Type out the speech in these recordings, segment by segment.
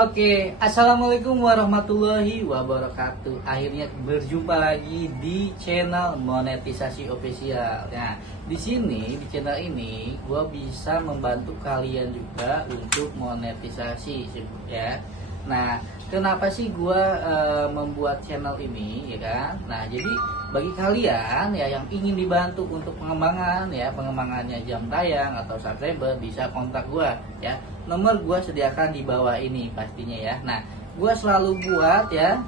Oke, assalamualaikum warahmatullahi wabarakatuh. Akhirnya berjumpa lagi di channel monetisasi official. Nah, di sini di channel ini, gue bisa membantu kalian juga untuk monetisasi, ya. Nah, kenapa sih gue membuat channel ini, ya kan? Nah, jadi bagi kalian ya yang ingin dibantu untuk pengembangan ya pengembangannya jam tayang atau subscriber bisa kontak gue ya, nomor gue sediakan di bawah ini pastinya ya. Nah, gue selalu buat ya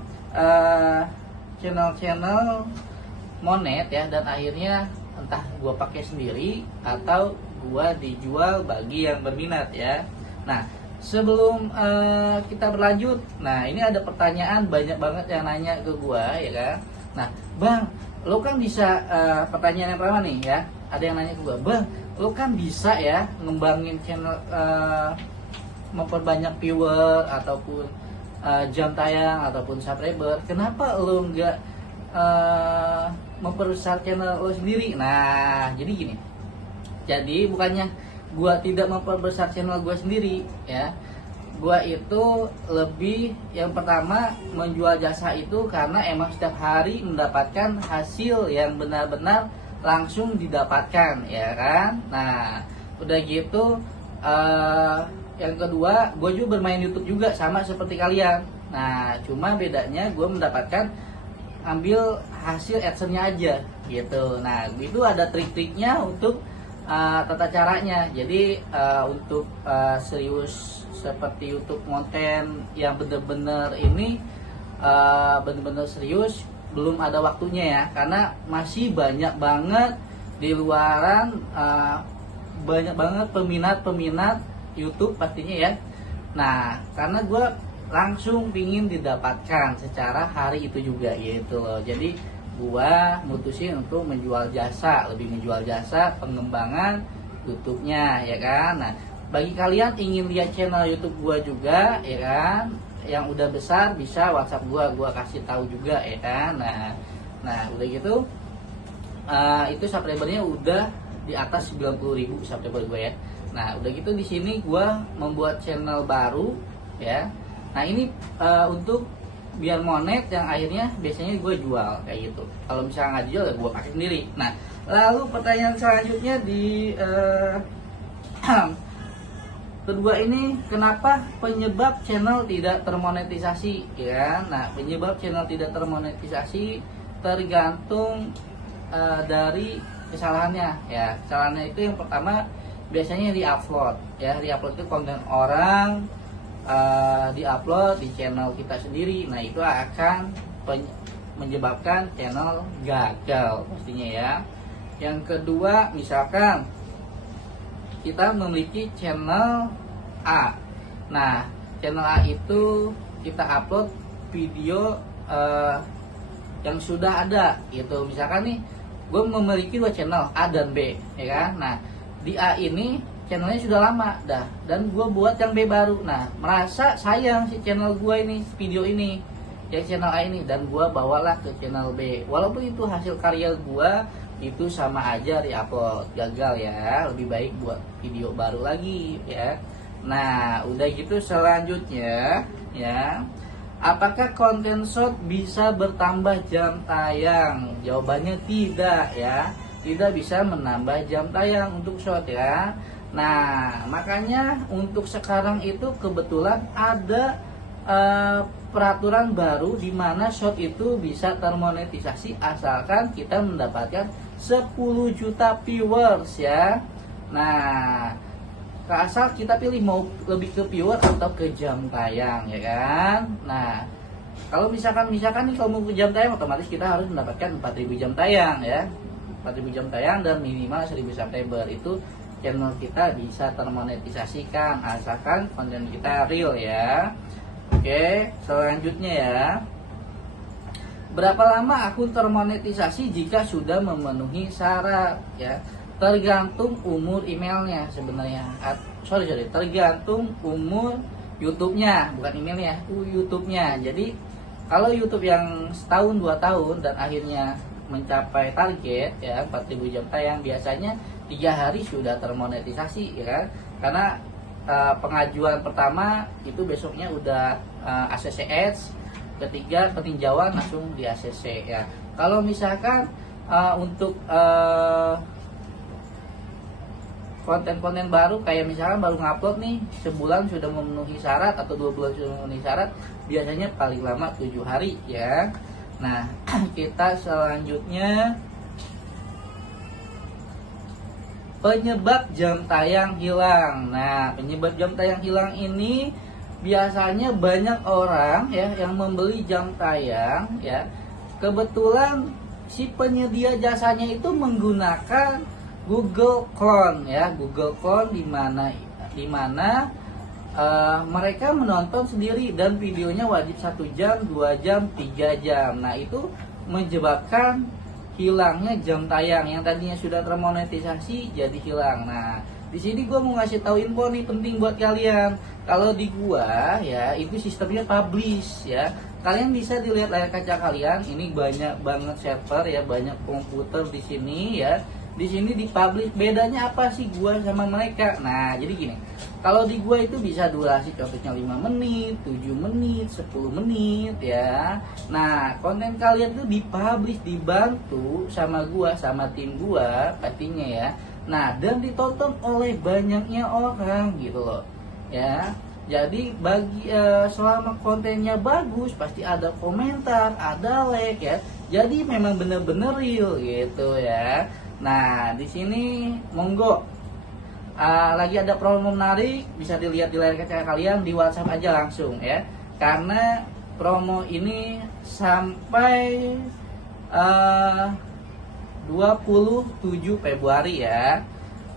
channel-channel monet ya, dan akhirnya entah gue pakai sendiri atau gue dijual bagi yang berminat ya. Nah, sebelum kita berlanjut, nah ini ada pertanyaan banyak banget yang nanya ke gue ya kan. Nah, Bang, lo kan bisa pertanyaan yang pertama nih ya, ada yang nanya ke gue, Bang, lo kan bisa ya ngembangin channel, memperbanyak viewer ataupun jam tayang ataupun subscriber, kenapa lo nggak memperbesar channel lo sendiri? Nah, jadi gini, jadi bukannya gue tidak memperbesar channel gue sendiri ya, gue itu lebih yang pertama menjual jasa itu karena emang setiap hari mendapatkan hasil yang benar-benar langsung didapatkan ya kan. Nah, udah gitu yang kedua, gue juga bermain YouTube juga sama seperti kalian. Nah, cuma bedanya gue mendapatkan ambil hasil adsense-nya aja gitu. Nah, itu ada trik-triknya untuk tata caranya. Jadi untuk serius seperti YouTube konten yang bener-bener ini bener-bener serius, belum ada waktunya ya, karena masih banyak banget di luaran, banyak banget peminat YouTube pastinya ya. Nah, karena gue langsung pingin didapatkan secara hari itu juga gitu loh. Jadi gua mutusin untuk menjual jasa, lebih menjual jasa pengembangan YouTube-nya ya kan. Nah, bagi kalian ingin lihat channel YouTube gua juga ya kan, yang udah besar bisa WhatsApp gua kasih tahu juga ya kan. Nah udah gitu itu subscribernya udah di atas 90.000 subscriber gue ya. Nah, udah gitu di sini gua membuat channel baru ya. Nah, ini untuk biar monet yang akhirnya biasanya gue jual kayak gitu. Kalau misalnya nggak dijual ya gue pakai sendiri. Nah, lalu pertanyaan selanjutnya di kedua ini, kenapa penyebab channel tidak termonetisasi ya. Nah, penyebab channel tidak termonetisasi tergantung dari kesalahannya ya. Kesalahannya itu yang pertama biasanya di-upload ya. Di-upload itu konten orang di-upload di channel kita sendiri. Nah, itu akan menyebabkan channel gagal pastinya ya. Yang kedua, misalkan kita memiliki channel A. Nah, channel A itu kita upload video yang sudah ada gitu. Misalkan nih, gue memiliki dua channel A dan B ya kan. Nah, di A ini channelnya sudah lama dah, dan gue buat yang B baru. Nah, merasa sayang si channel gue ini, video ini ya, channel A ini, dan gue bawalah ke channel B. Walaupun itu hasil karya gue, itu sama aja di-upload gagal ya. Lebih baik buat video baru lagi ya. Nah, udah gitu selanjutnya ya, apakah konten short bisa bertambah jam tayang? Jawabannya tidak ya, tidak bisa menambah jam tayang untuk short ya. Nah, makanya untuk sekarang itu kebetulan ada peraturan baru di mana short itu bisa termonetisasi asalkan kita mendapatkan 10 juta viewers ya. Nah, asal kita pilih mau lebih ke viewer atau ke jam tayang ya kan. Nah, kalau misalkan nih kalau mau ke jam tayang, otomatis kita harus mendapatkan 4.000 jam tayang ya. 4.000 jam tayang dan minimal 1.000 subscriber, itu channel kita bisa termonetisasikan asalkan konten kita real ya. Oke, selanjutnya ya, berapa lama akun termonetisasi jika sudah memenuhi syarat ya? Tergantung umur emailnya sebenarnya. Tergantung umur YouTube-nya, bukan emailnya, YouTube-nya. Jadi kalau YouTube yang setahun 2 tahun dan akhirnya mencapai target ya 4.000 jam tayang, biasanya 3 hari sudah termonetisasi ya kan. Karena pengajuan pertama itu besoknya udah ACC Ads, ketiga peninjauan langsung di ACC ya. Kalau misalkan untuk konten-konten baru kayak misalkan baru ngupload nih, sebulan sudah memenuhi syarat atau 2 bulan sudah memenuhi syarat, biasanya paling lama 7 hari ya. Nah kita selanjutnya penyebab jam tayang hilang. Nah penyebab jam tayang hilang ini biasanya banyak orang ya yang membeli jam tayang ya, kebetulan si penyedia jasanya itu menggunakan Google Clone ya, Google Clone di mana mereka menonton sendiri dan videonya wajib 1 jam, 2 jam, 3 jam. Nah itu menyebabkan hilangnya jam tayang yang tadinya sudah termonetisasi jadi hilang. Nah di sini gue mau ngasih tahu info nih penting buat kalian. Kalau di gua ya itu sistemnya publish ya. Kalian bisa dilihat layar kaca kalian, ini banyak banget server ya, banyak komputer di sini ya. Di sini dipublish, bedanya apa sih gua sama mereka? Nah, jadi gini. Kalau di gua itu bisa durasi contohnya 5 menit, 7 menit, 10 menit ya. Nah, konten kalian tuh dipublish, dibantu sama gua, sama tim gua pastinya ya. Nah, dan ditonton oleh banyaknya orang gitu loh. Ya. Jadi bagi selama kontennya bagus pasti ada komentar, ada like ya. Jadi memang bener-bener real gitu ya. Nah, di sini monggo lagi ada promo menarik, bisa dilihat di layar kaca kalian, di WhatsApp aja langsung ya. Karena promo ini sampai 27 Februari ya.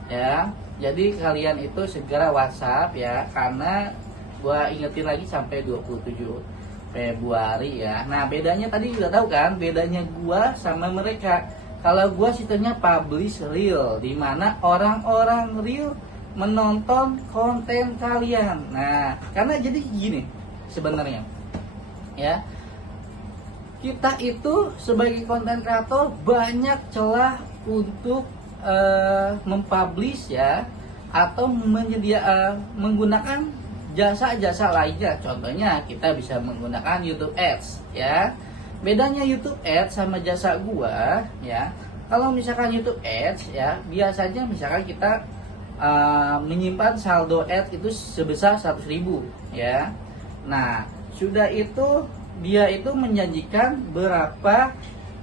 Ya. Jadi kalian itu segera WhatsApp ya, karena gua ingetin lagi sampai 27 Februari ya. Nah, bedanya tadi udah tahu kan, bedanya gua sama mereka. Kalau gua sistemnya publish real, di mana orang-orang real menonton konten kalian. Nah, karena jadi gini sebenarnya. Ya. Kita itu sebagai konten kreator banyak celah untuk mempublish ya, atau menggunakan jasa-jasa lainnya. Contohnya kita bisa menggunakan YouTube Ads ya. Bedanya YouTube Ads sama jasa gua ya, kalau misalkan YouTube Ads ya, biasanya misalkan kita menyimpan saldo ads itu sebesar 100.000 ya. Nah sudah itu dia itu menjanjikan berapa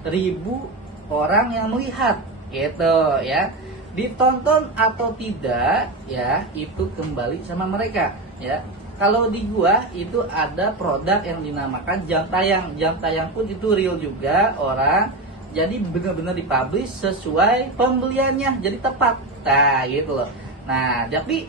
ribu orang yang melihat gitu ya, ditonton atau tidak ya itu kembali sama mereka ya. Kalau di gua itu ada produk yang dinamakan jam tayang. Jam tayang pun itu real juga orang, jadi benar-benar dipublish sesuai pembeliannya, jadi tepat. Nah gitu loh. Nah tapi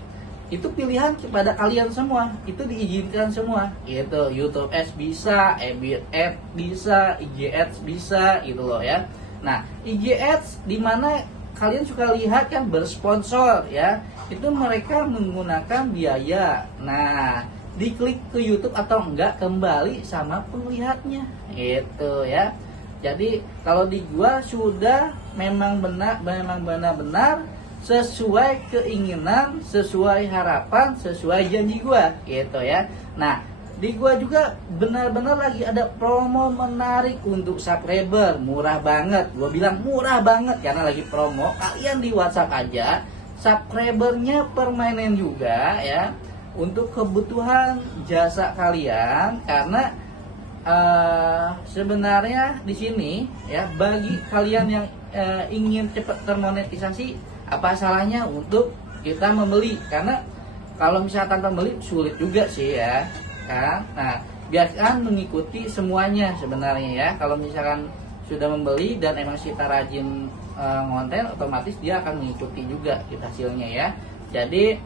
itu pilihan kepada kalian semua, itu diizinkan semua gitu. YouTube Ads bisa, FB Ads bisa, IG Ads bisa gitu loh ya. Nah, IG Ads di mana kalian suka lihat kan bersponsor ya, itu mereka menggunakan biaya. Nah, diklik ke YouTube atau enggak kembali sama pengelihatnya gitu ya. Jadi kalau di gua sudah memang benar-benar sesuai keinginan, sesuai harapan, sesuai janji gua gitu ya. Nah, di gua juga benar-benar lagi ada promo menarik untuk subscriber, murah banget. Gua bilang murah banget karena lagi promo. Kalian di WhatsApp aja, subscribernya permanen juga ya, untuk kebutuhan jasa kalian. Karena sebenarnya di sini ya, bagi kalian yang ingin cepat termonetisasi, apa salahnya untuk kita membeli? Karena kalau misalnya tanpa membeli sulit juga sih ya kan. Nah, biarkan mengikuti semuanya sebenarnya ya. Kalau misalkan sudah membeli dan emang kita rajin ngonten, otomatis dia akan mengikuti juga kita hasilnya ya. Jadi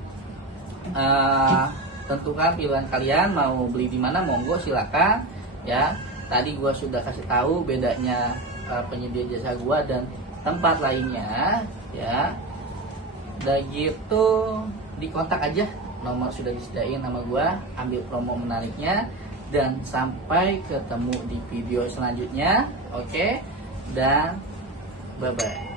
tentukan pilihan kalian mau beli di mana, monggo silakan ya. Tadi gua sudah kasih tahu bedanya penyedia jasa gua dan tempat lainnya ya. Udah gitu dikontak aja, nomor sudah disediain nama gua, ambil promo menariknya, dan sampai ketemu di video selanjutnya. Oke, dan bye bye.